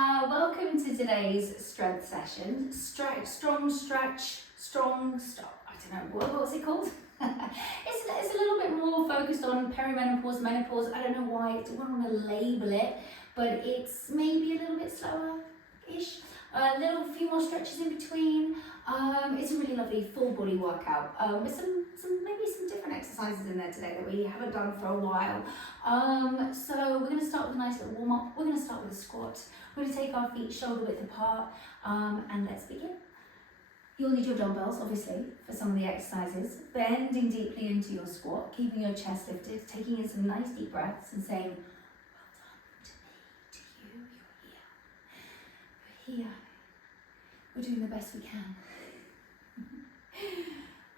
Welcome to today's strength session. Strong stretch, strong stop. I don't know, what's it called? It's a little bit more focused on perimenopause, menopause. I don't know why, I don't want to label it, but it's maybe a little bit slower-ish. A few more stretches in between. It's a really lovely full body workout with maybe some different exercises in there today that we haven't done for a while. So we're going to start with a nice little warm up. We're going to start with a squat. We're going to take our feet shoulder width apart and let's begin. You'll need your dumbbells obviously for some of the exercises. Bending deeply into your squat, keeping your chest lifted, taking in some nice deep breaths and saying, well done to me, to you, you're here. We're here. We're doing the best we can.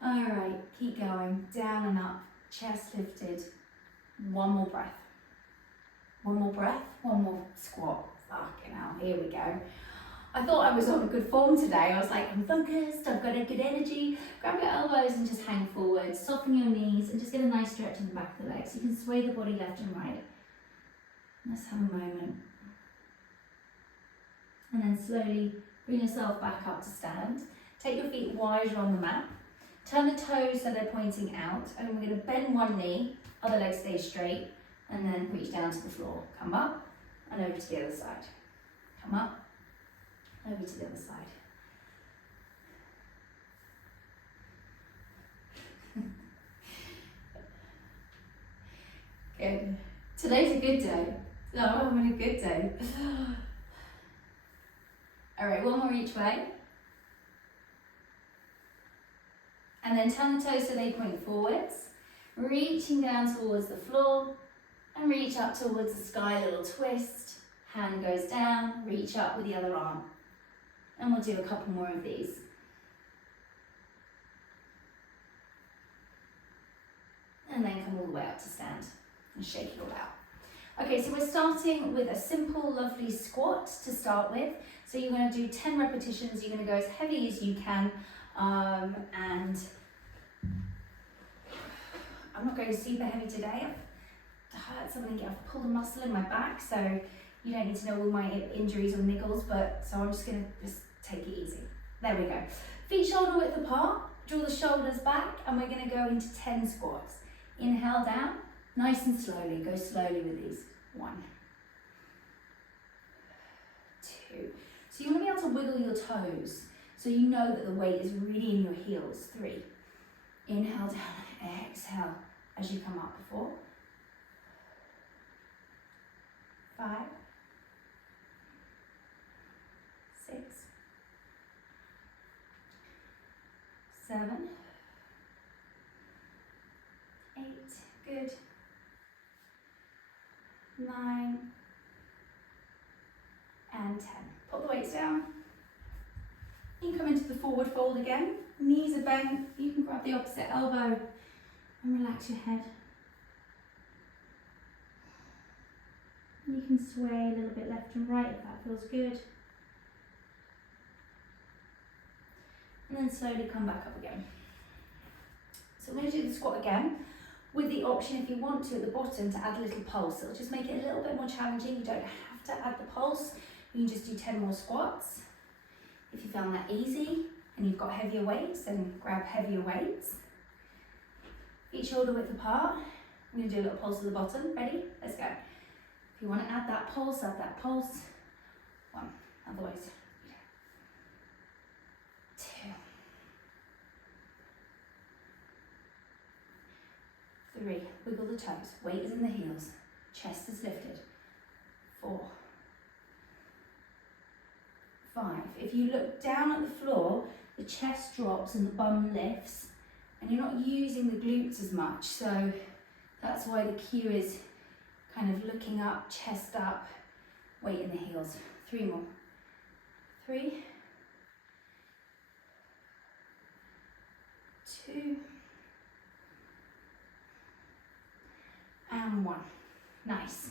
Alright, keep going, down and up, chest lifted. One more breath. One more breath, one more squat. Fucking hell, here we go. I thought I was on a good form today. I was like, I'm focused, I've got a good energy. Grab your elbows and just hang forward. Soften your knees and just get a nice stretch in the back of the legs. You can sway the body left and right. Let's have a moment. And then slowly bring yourself back up to stand. Take your feet wider on the mat. Turn the toes so they're pointing out. And we're going to bend one knee, other leg stays straight. And then reach down to the floor. Come up and over to the other side. Come up. Over to the other side. Good. Today's a good day. No, I'm having a good day. All right, one more each way. And then turn the toes so they point forwards. Reaching down towards the floor and reach up towards the sky, little twist. Hand goes down, reach up with the other arm. And we'll do a couple more of these. And then come all the way up to stand and shake it all out. Okay, so we're starting with a simple, lovely squat to start with. So you're going to do 10 repetitions. You're going to go as heavy as you can. And I'm not going super heavy today. I've hurt something, I've pulled a muscle in my back, so you don't need to know all my injuries or niggles, but so I'm just going to take it easy. There we go. Feet shoulder width apart, draw the shoulders back, and we're going to go into 10 squats. Inhale down, nice and slowly, go slowly with these. 1, 2. So you want to be able to wiggle your toes, so you know that the weight is really in your heels. 3. Inhale down, exhale as you come up. 4, 5, 6, 7, 8, good, 9, and 10. Put the weights down. You can come into the forward fold again. Knees are bent. You can grab the opposite elbow and relax your head. You can sway a little bit left and right if that feels good. And then slowly come back up again. So we're going to do the squat again with the option, if you want to, at the bottom to add a little pulse. It'll just make it a little bit more challenging. You don't have to add the pulse. You can just do 10 more squats. If you found that easy and you've got heavier weights, then grab heavier weights. Feet shoulder width apart. I'm going to do a little pulse at the bottom. Ready? Let's go. If you want to add that pulse, add that pulse. 1, otherwise. 2, 3, wiggle the toes, weight is in the heels, chest is lifted. 4, 5. If you look down at the floor, the chest drops and the bum lifts, and you're not using the glutes as much, so that's why the cue is kind of looking up, chest up, weight in the heels. 3 more. 3, 2, and 1. Nice.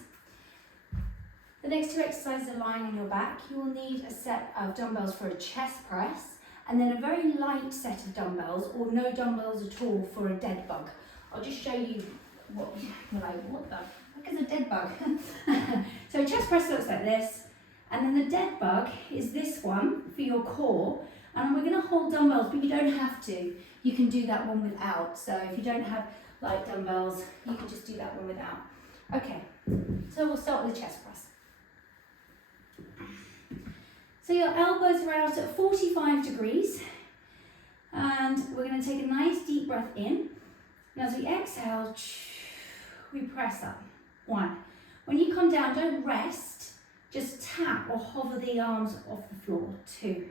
The next 2 exercises are lying on your back. You will need a set of dumbbells for a chest press, and then a very light set of dumbbells, or no dumbbells at all, for a dead bug. I'll just show you what the heck is a dead bug? So a chest press looks like this. And then the dead bug is this one for your core. And we're going to hold dumbbells, but you don't have to. You can do that one without. So if you don't have light dumbbells, you can just do that one without. Okay, so we'll start with the chest press. So your elbows are out at 45 degrees. And we're going to take a nice deep breath in. And as we exhale, we press up. 1. When you come down, don't rest. Just tap or hover the arms off the floor. 2.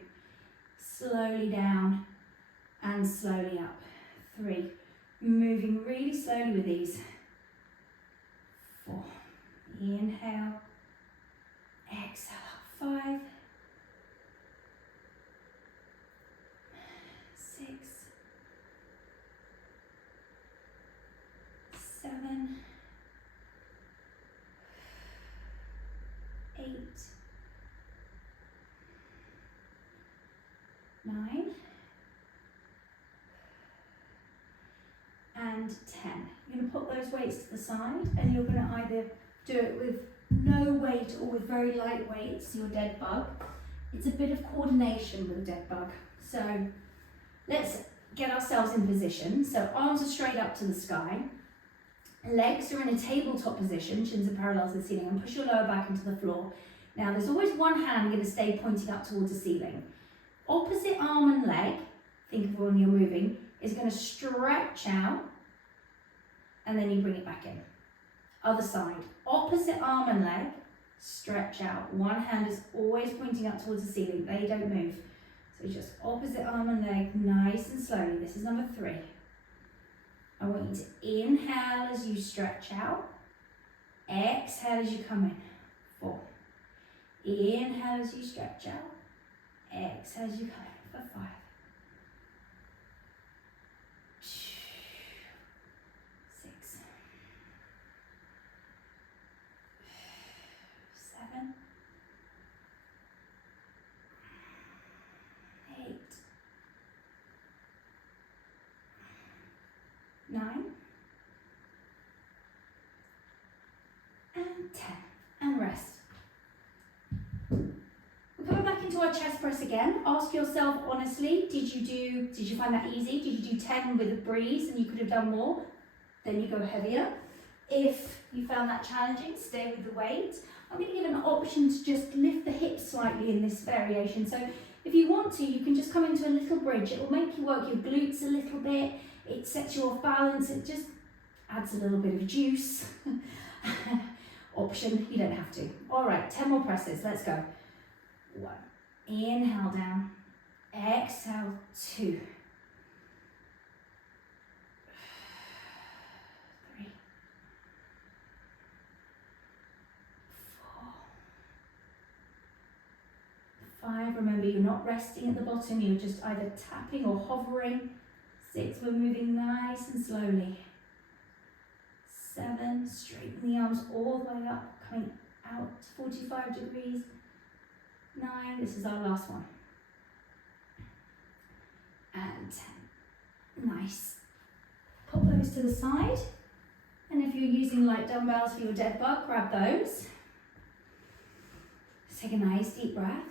Slowly down and slowly up. 3. Moving really slowly with these. 4. Inhale. Exhale up. 5. 6. 7. 8. 9. And 10. You're going to put those weights to the side, and you're going to either do it with no weight or with very light weights, your dead bug. It's a bit of coordination with a dead bug. So let's get ourselves in position. So arms are straight up to the sky. Legs are in a tabletop position, shins are parallel to the ceiling, and push your lower back into the floor. Now there's always one hand going to stay pointing up towards the ceiling. Opposite arm and leg, think of when you're moving, is going to stretch out, and then you bring it back in. Other side, opposite arm and leg, stretch out. One hand is always pointing up towards the ceiling, they don't move. So just opposite arm and leg, nice and slowly. This is number 3. I want you to inhale as you stretch out, exhale as you come in. 4. Inhale as you stretch out, exhale as you come in for 5. 6. 7. 8. 9. And 10. And rest. We're coming back into our chest press again. Ask yourself honestly, did you find that easy? Did you do 10 with a breeze and you could have done more? Then you go heavier. If you found that challenging, stay with the weight. I'm going to give an option to just lift the hips slightly in this variation. So if you want to, you can just come into a little bridge. It will make you work your glutes a little bit. It sets you off balance. It just adds a little bit of juice. Option, you don't have to. All right, 10 more presses. Let's go. 1. Inhale down. Exhale. 2. 3. 4. 5. Remember, you're not resting at the bottom. You're just either tapping or hovering. 6. We're moving nice and slowly. 7. Straighten the arms all the way up, coming out to 45 degrees. 9. This is our last one. And 10. Nice. Pop those to the side. And if you're using light dumbbells for your dead bug, grab those. Just take a nice deep breath.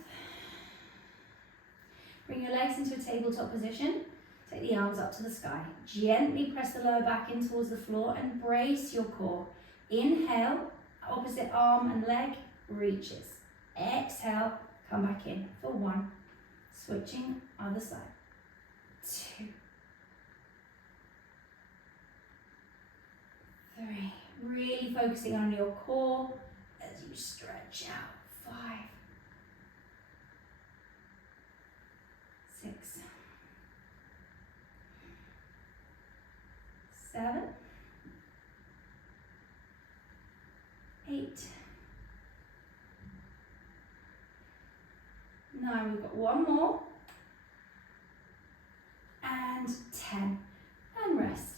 Bring your legs into a tabletop position. Take the arms up to the sky. Gently press the lower back in towards the floor and brace your core. Inhale, opposite arm and leg reaches. Exhale, come back in for 1. Switching other side. 2. 3. Really focusing on your core as you stretch out. 5. 6. 7. 8. 9. We've got one more. And 10. And rest.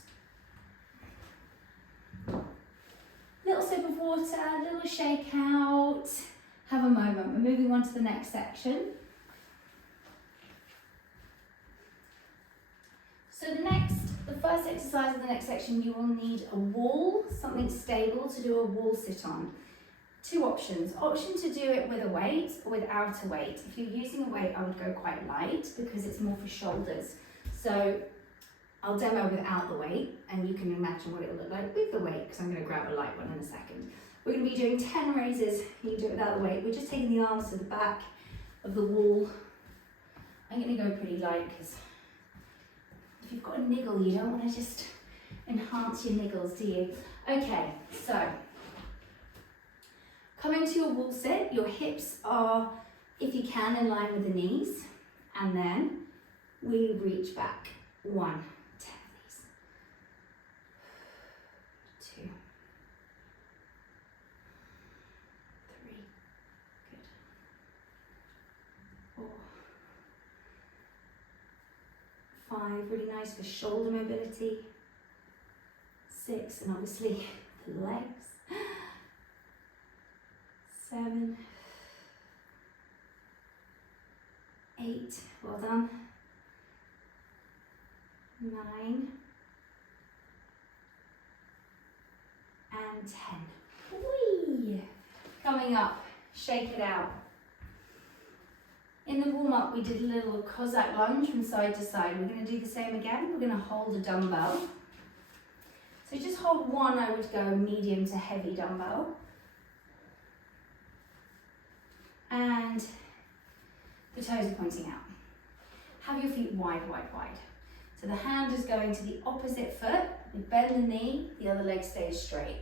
Little sip of water, little shake out. Have a moment. We're moving on to the next section. So the first exercise of the next section, you will need a wall, something stable to do a wall sit on. two options. Option to do it with a weight or without a weight. If you're using a weight, I would go quite light because it's more for shoulders. So I'll demo without the weight and you can imagine what it will look like with the weight because I'm going to grab a light one in a second. We're going to be doing 10 raises. You do it without the weight. We're just taking the arms to the back of the wall. I'm going to go pretty light because if you've got a niggle, you don't want to just enhance your niggles, do you? Okay, so coming to your wall sit, your hips are, if you can, in line with the knees, and then we reach back. 1, 10 of these. 2, 3, good. 4, 5, really nice for shoulder mobility. 6, and obviously the legs. 7, 8, well done. 9, and 10. Whee! Coming up, shake it out. In the warm-up, we did a little Cossack lunge from side to side. We're going to do the same again. We're going to hold a dumbbell. So just hold one, I would go medium to heavy dumbbell. And the toes are pointing out. Have your feet wide, wide, wide. So the hand is going to the opposite foot. We bend the knee, the other leg stays straight.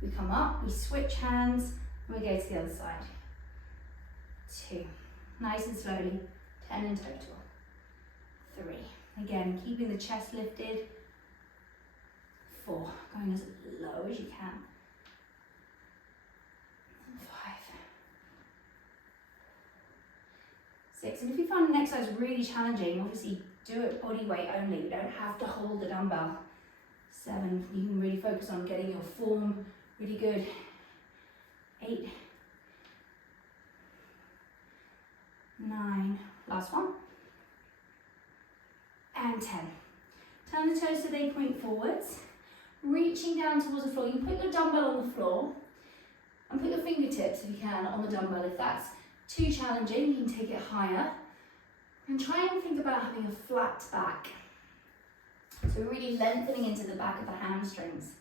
We come up, we switch hands, and we go to the other side. 2, nice and slowly, 10 in total. 3, again, keeping the chest lifted. 4, going as low as you can. 5, 6, and if you find an exercise really challenging, obviously do it body weight only. You don't have to hold the dumbbell. 7, you can really focus on getting your form really good. 8, 9, last one. And 10. Turn the toes so they point forwards. Reaching down towards the floor. You can put your dumbbell on the floor and put your fingertips, if you can, on the dumbbell. If that's too challenging, you can take it higher. And try and think about having a flat back. So we're really lengthening into the back of the hamstrings.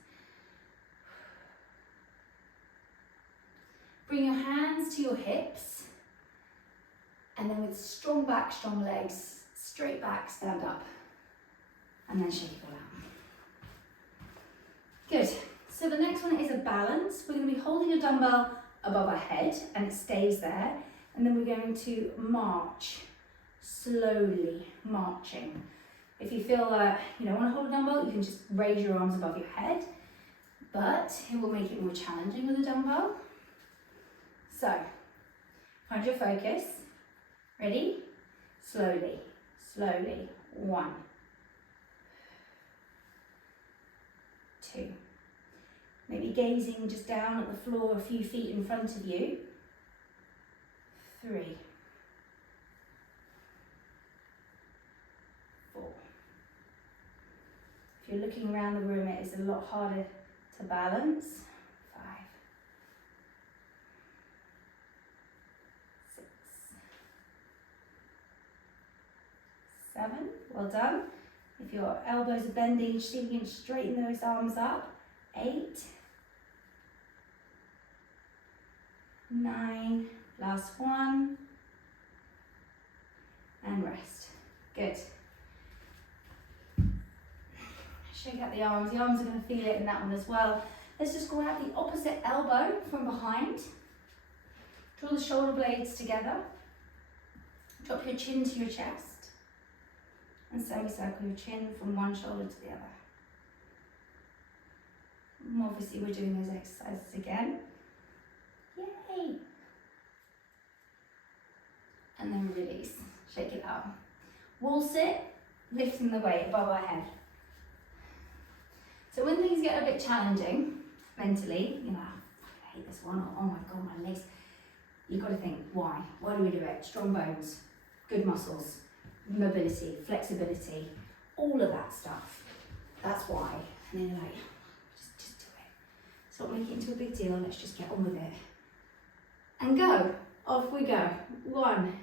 Bring your hands to your hips. And then with strong back, strong legs, straight back, stand up. And then shake it all out. Good. So the next one is a balance. We're going to be holding a dumbbell above our head and it stays there. And then we're going to march. Slowly marching. If you feel that you don't want to hold a dumbbell, you can just raise your arms above your head, but it will make it more challenging with a dumbbell. So, find your focus. Ready? Slowly, slowly. 1, 2. Maybe gazing just down at the floor a few feet in front of you. 3. 4. If you're looking around the room, it is a lot harder to balance. 5, 6, 7, well done. If your elbows are bending, see if you can straighten those arms up. 8, 9, last one, and rest. Good. Shake out the arms are going to feel it in that one as well. Let's just grab the opposite elbow from behind. Draw the shoulder blades together. Drop your chin to your chest. And semicircle your chin from one shoulder to the other. And obviously we're doing those exercises again. Yay! And then release. Shake it out. Wall sit, lifting the weight above our head. So when things get a bit challenging, mentally, you know, I hate this one, or oh my God, my legs. You've got to think, why? Why do we do it? Strong bones, good muscles, mobility, flexibility, all of that stuff. That's why. And then you're like, just do it. Stop making it into a big deal, let's just get on with it. and go. Off we go. 1,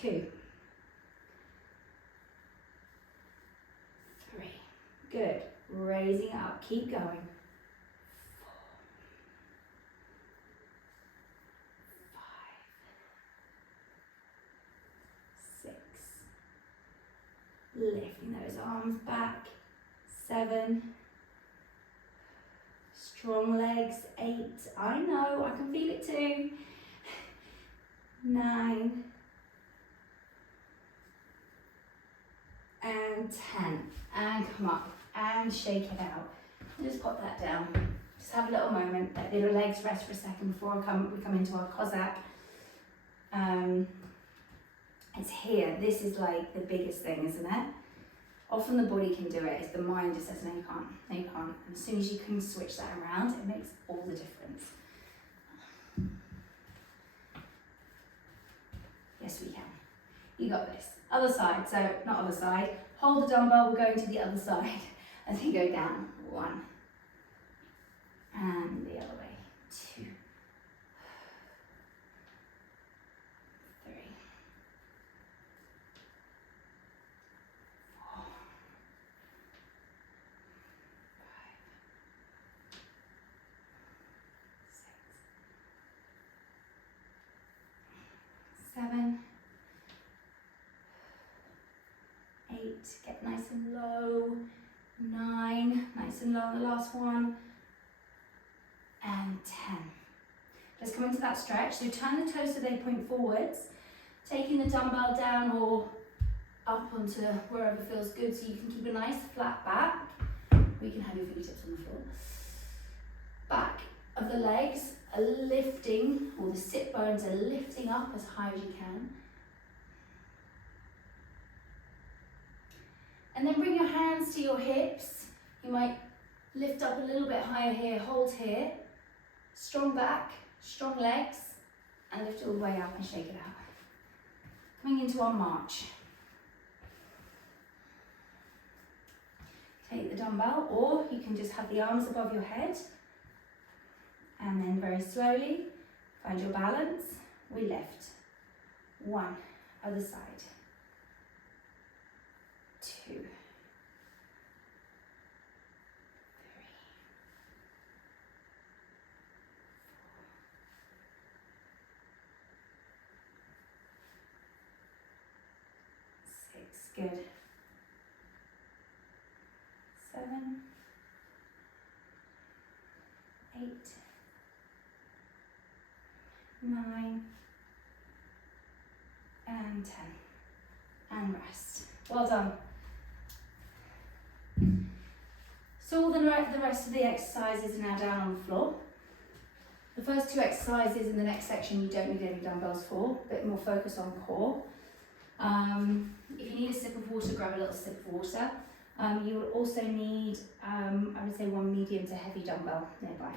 2, 3. Good. Raising up. Keep going. 4, 5. 6. Lifting those arms back. 7. Strong legs. 8. I know, I can feel it too. 9. And 10. And come up and shake it out. Just pop that down. Just have a little moment. Let the legs rest for a second before we come into our Cossack. It's here. This is like the biggest thing, isn't it? Often the body can do it. It's the mind that says, no, you can't. No, you can't. And as soon as you can switch that around, it makes all the difference. Yes, we can. You got this. Other side. So, not other side. Hold the dumbbell. We're going to the other side. As we go down. 1. And the other way. 2. 3. 4. 5. 6. 7. 8. Get nice and low. 9. Nice and low on the last one. And 10. Just come into that stretch. So turn the toes so they point forwards. Taking the dumbbell down or up onto wherever feels good so you can keep a nice flat back. Or you can have your fingertips on the floor. Back of the legs are lifting, or the sit bones are lifting up as high as you can. And then bring your hands to your hips. You might lift up a little bit higher here, hold here. Strong back, strong legs, and lift all the way up and shake it out. Coming into our march. Take the dumbbell, or you can just have the arms above your head. And then very slowly, find your balance. We lift. 1, other side. 2. 3. 6. Good. 7. 8. 9. And 10. And rest. Well done. So all the rest of the exercises are now down on the floor. The first 2 exercises in the next section you don't need any dumbbells for, a bit more focus on core. If you need a sip of water, grab a little sip of water. You will also need, I would say, 1 medium to heavy dumbbell nearby.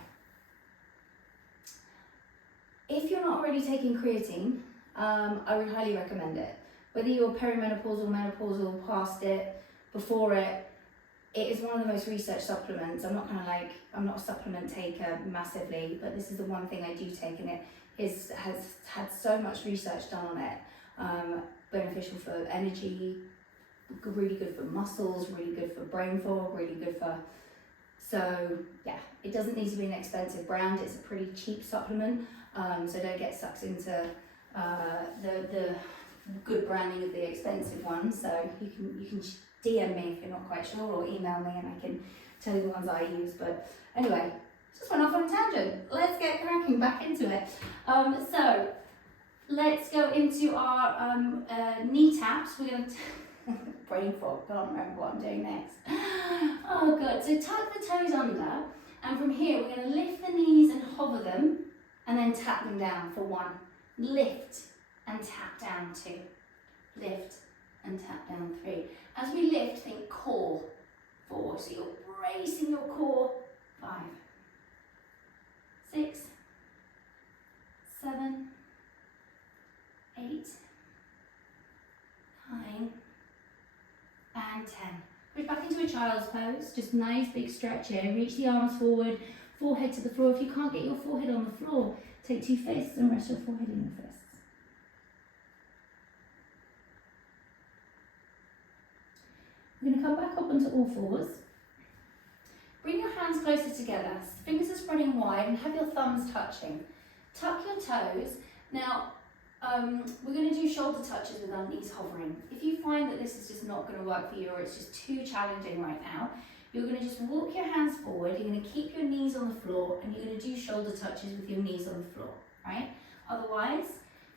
If you're not already taking creatine, I would highly recommend it. Whether you're perimenopausal, menopausal, past it, before it, it is one of the most researched supplements. I'm not a supplement taker massively, but this is the one thing I do take, and it has had so much research done on it. Beneficial for energy, really good for muscles, really good for brain fog, really good for, so yeah, it doesn't need to be an expensive brand. It's a pretty cheap supplement, so don't get sucked into the good branding of the expensive ones. So you can DM me if you're not quite sure, or email me and I can tell you the ones I use. But anyway, just went off on a tangent. Let's get cracking back into it. So let's go into our knee taps. We're going to brain fog, can't remember what I'm doing next. Oh god, so tuck the toes under, and from here we're going to lift the knees and hover them, and then tap them down for 1. Lift and tap down 2. Lift and tap down 3. As we lift, think core. 4, so you're bracing your core. 5, 6, 7, 8, 9, and 10. Push back into a child's pose, just nice big stretch here. Reach the arms forward, forehead to the floor. If you can't get your forehead on the floor, take 2 fists and rest your forehead in your fists. We're going to come back up onto all fours. Bring your hands closer together, fingers are spreading wide and have your thumbs touching. Tuck your toes. Now, we're going to do shoulder touches with our knees hovering. If you find that this is just not going to work for you or it's just too challenging right now, you're going to just walk your hands forward, you're going to keep your knees on the floor and you're going to do shoulder touches with your knees on the floor, right? Otherwise,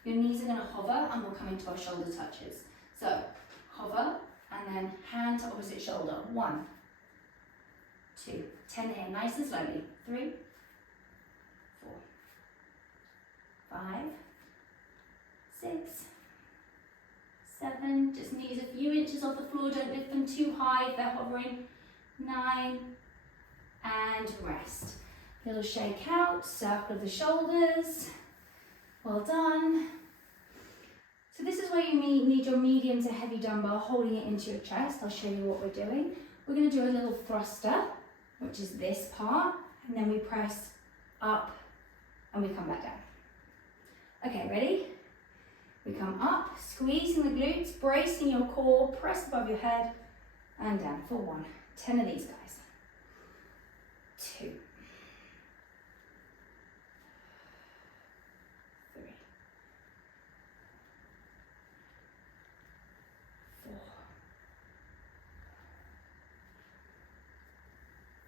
your knees are going to hover and we'll come into our shoulder touches. So, hover and then hand to opposite shoulder. 1, 2, 10 here, nice and slowly. 3, 4, 5, 6, 7, just knees a few inches off the floor, don't lift them too high if they're hovering. 9, and rest. Little shake out, circle of the shoulders. Well done. So this is where you need your medium to heavy dumbbell holding it into your chest. I'll show you what we're doing. We're going to do a little thruster, which is this part, and then we press up and we come back down. Okay, ready? We come up, squeezing the glutes, bracing your core, press above your head, and down for 1. 10 of these guys. 2. 3. 4.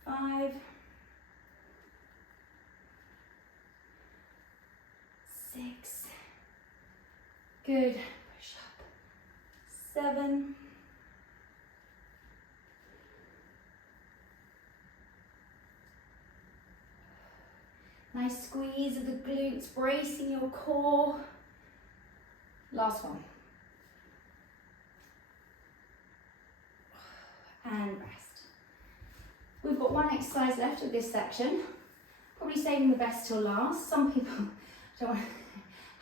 5. 6. Good. Push up. 7. 'Nice squeeze of the glutes, bracing your core. Last one. And rest. We've got one exercise left of this section. Probably saving the best till last. Some people don't want,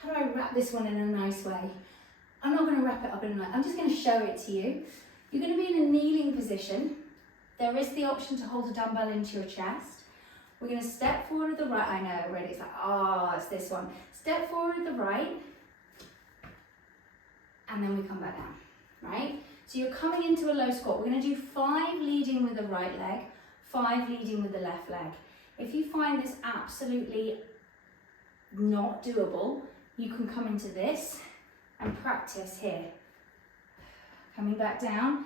how do I wrap this one in a nice way? I'm not going to wrap it up in a nice, I'm just going to show it to you. You're going to be in a kneeling position. There is the option to hold a dumbbell into your chest. We're going to step forward with the right. I know already, it's like, it's this one. Step forward with the right, and then we come back down, right? So you're coming into a low squat. We're going to do 5 leading with the right leg, 5 leading with the left leg. If you find this absolutely not doable, you can come into this and practice here. Coming back down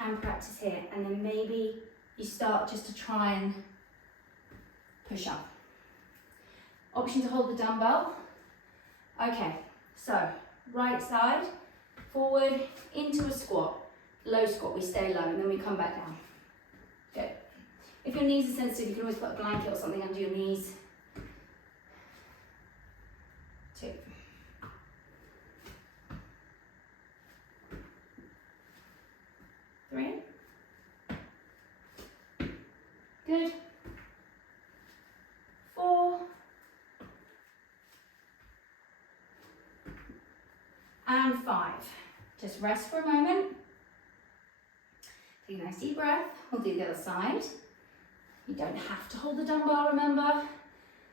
and practice here. And then maybe you start just to try and push up. Option to hold the dumbbell. Okay, so right side, forward, into a squat. Low squat, we stay low and then we come back down. Good. If your knees are sensitive, you can always put a blanket or something under your knees. 2. 3. Good. 4. And 5. Just rest for a moment. Take a nice deep breath. We'll do the other side. You don't have to hold the dumbbell, remember.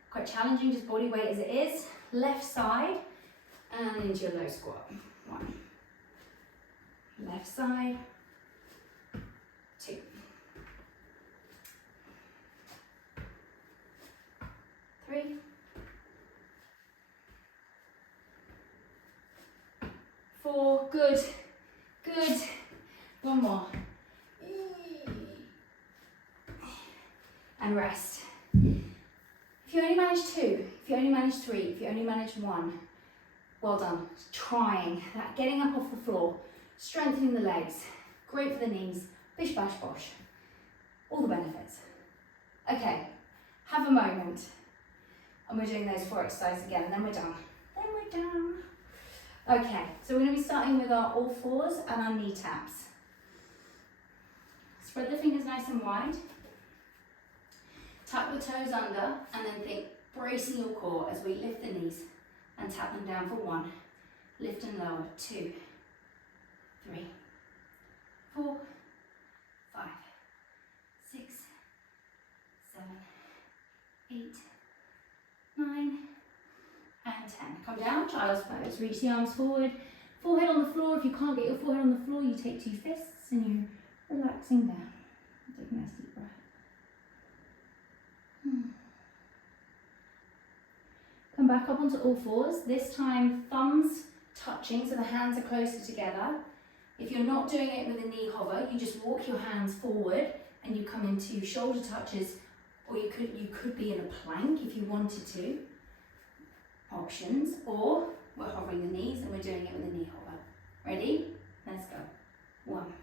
Quite challenging, just body weight as it is. Left side and into your low squat. 1. Left side. 2. 3. 4. Good. Good. One more. And rest. If you only manage 2, if you only manage 3, if you only manage 1, well done. Trying that, getting up off the floor, strengthening the legs, great for the knees, bish bash bosh. All the benefits. Okay, have a moment. And we're doing those 4 exercises again, and then we're done. Then we're done. Okay, so we're going to be starting with our all fours and our knee taps. Spread the fingers nice and wide. Tuck the toes under and then think, bracing your core as we lift the knees and tap them down for 1. Lift and lower, 2, 3, 4, 5, 6, 7, 8, 9, and 10. Come down, child's pose. Reach the arms forward, forehead on the floor. If you can't get your forehead on the floor, you take 2 fists and you're relaxing down. Take a nice deep breath. Come back up onto all fours. This time, thumbs touching, so the hands are closer together. If you're not doing it with a knee hover, you just walk your hands forward and you come into shoulder touches, or you could be in a plank if you wanted to. Options, or we're hovering the knees and we're doing it with a knee hover. Ready? Let's go. 1,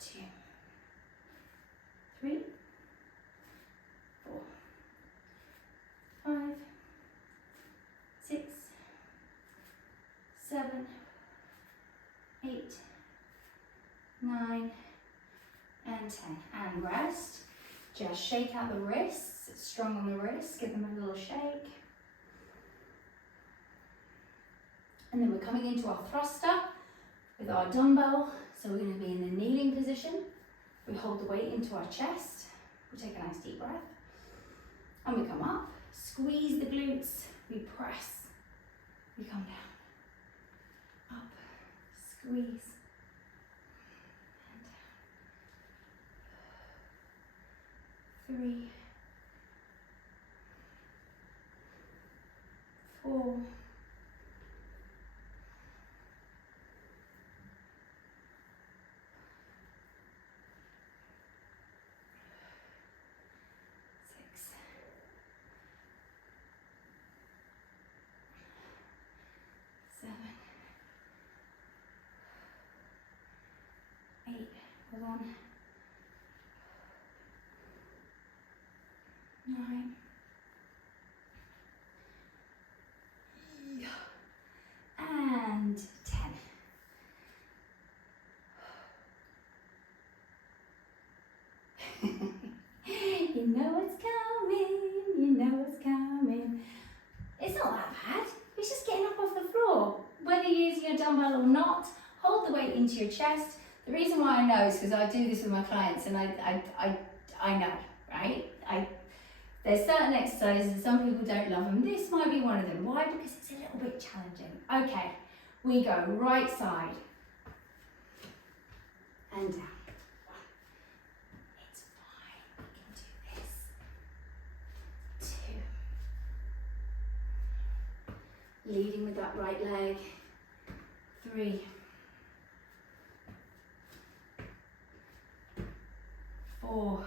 2, 3, 4, 5, 6, 7, 8, 9, and 10. And rest. Just shake out the wrists. It's strong on the wrists. Give them a little shake. And then we're coming into our thruster with our dumbbell. So we're going to be in the kneeling position. We hold the weight into our chest. We take a nice deep breath. And we come up. Squeeze the glutes. We press. We come down. Up. Squeeze. And down. 3, 4, 6, 7, 8, hold on, 9, and 10. You know it's coming, you know it's coming. It's not that bad. It's just getting up off the floor. Whether you're using a dumbbell or not, hold the weight into your chest. The reason why I know is because I do this with my clients, and I know, right? There's certain exercises that some people don't love them. This might be one of them. Why? Because it's a little bit challenging. Okay, we go right side and down. 1. It's fine. We can do this. 2. Leading with that right leg. 3. 4.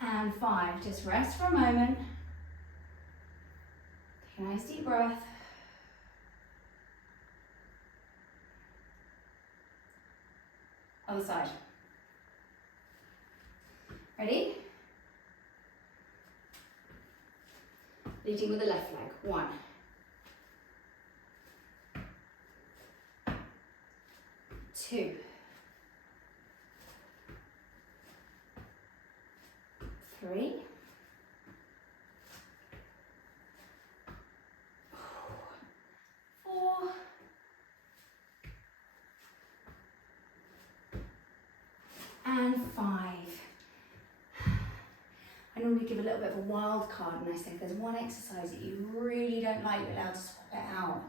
And 5. Just rest for a moment. Take a nice deep breath. Other side. Ready? Leading with the left leg. 1. 2. 3. 4. And 5. I normally give a little bit of a wild card, and I say if there's one exercise that you really don't like, you're allowed to swap it out.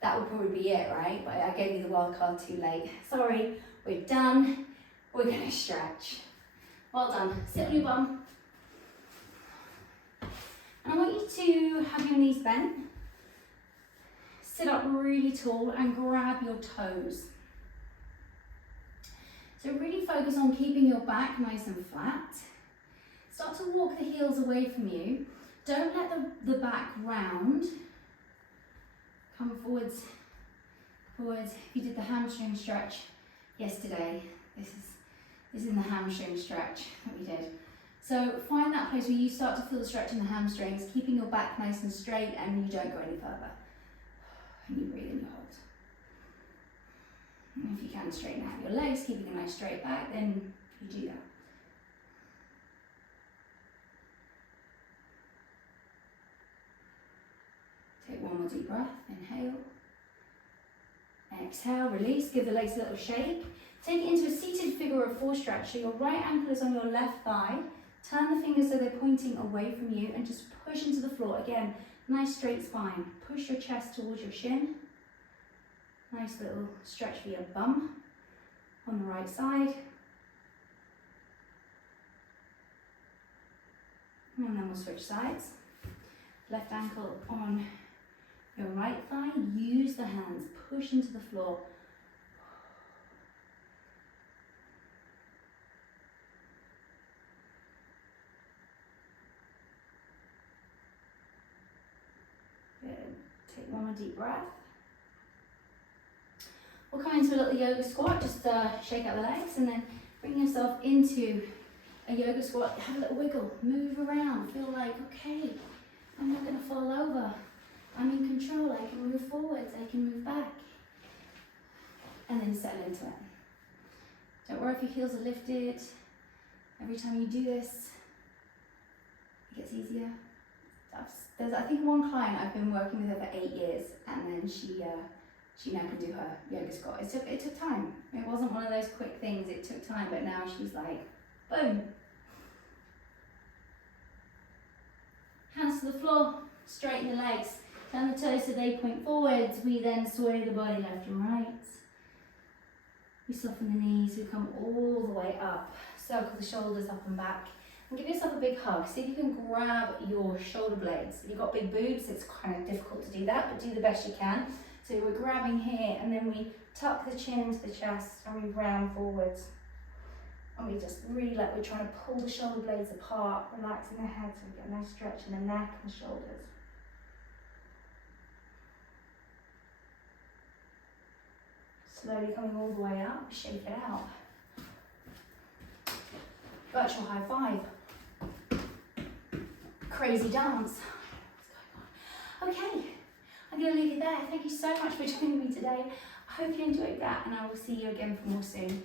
That would probably be it, right? But I gave you the wild card too late. Sorry, we're done. We're going to stretch. Well done. Sit on your bum. And I want you to have your knees bent. Sit up really tall and grab your toes. So really focus on keeping your back nice and flat. Start to walk the heels away from you. Don't let the back round. Come forwards, forwards. If you did the hamstring stretch yesterday, this is in the hamstring stretch that we did. So find that place where you start to feel the stretch in the hamstrings, keeping your back nice and straight, and you don't go any further. And you breathe and you hold. And if you can straighten out your legs, keeping a nice straight back, then you do that. Take one more deep breath, inhale. Exhale, release, give the legs a little shake. Take it into a seated figure or a 4 stretch. So your right ankle is on your left thigh. Turn the fingers so they're pointing away from you and just push into the floor. Again, nice straight spine. Push your chest towards your shin. Nice little stretch for your bum on the right side. And then we'll switch sides. Left ankle on your right thigh. Use the hands. Push into the floor. Good. Take one more deep breath. We'll come into a little yoga squat. Just shake out the legs and then bring yourself into a yoga squat. Have a little wiggle. Move around. Feel like, okay, I'm not going to fall over. I'm in control. I can move forwards. I can move back. And then settle into it. Don't worry if your heels are lifted. Every time you do this, it gets easier. There's, I think, one client I've been working with her for 8 years, and then she now can do her yoga squat. It took time. It wasn't one of those quick things. It took time, but now she's like, boom. Hands to the floor, straighten the legs, turn the toes so they point forwards. We then sway the body left and right. We soften the knees, we come all the way up. Circle the shoulders up and back. And give yourself a big hug. See if you can grab your shoulder blades. If you've got big boobs, it's kind of difficult to do that, but do the best you can. So we're grabbing here, and then we tuck the chin into the chest, and we round forwards. And we just really we're trying to pull the shoulder blades apart, relaxing the head so we get a nice stretch in the neck and the shoulders. Slowly coming all the way up, shake it out. Virtual high five. Crazy dance. What's going on? Okay, I'm going to leave you there. Thank you so much for joining me today. I hope you enjoyed that, and I will see you again for more soon.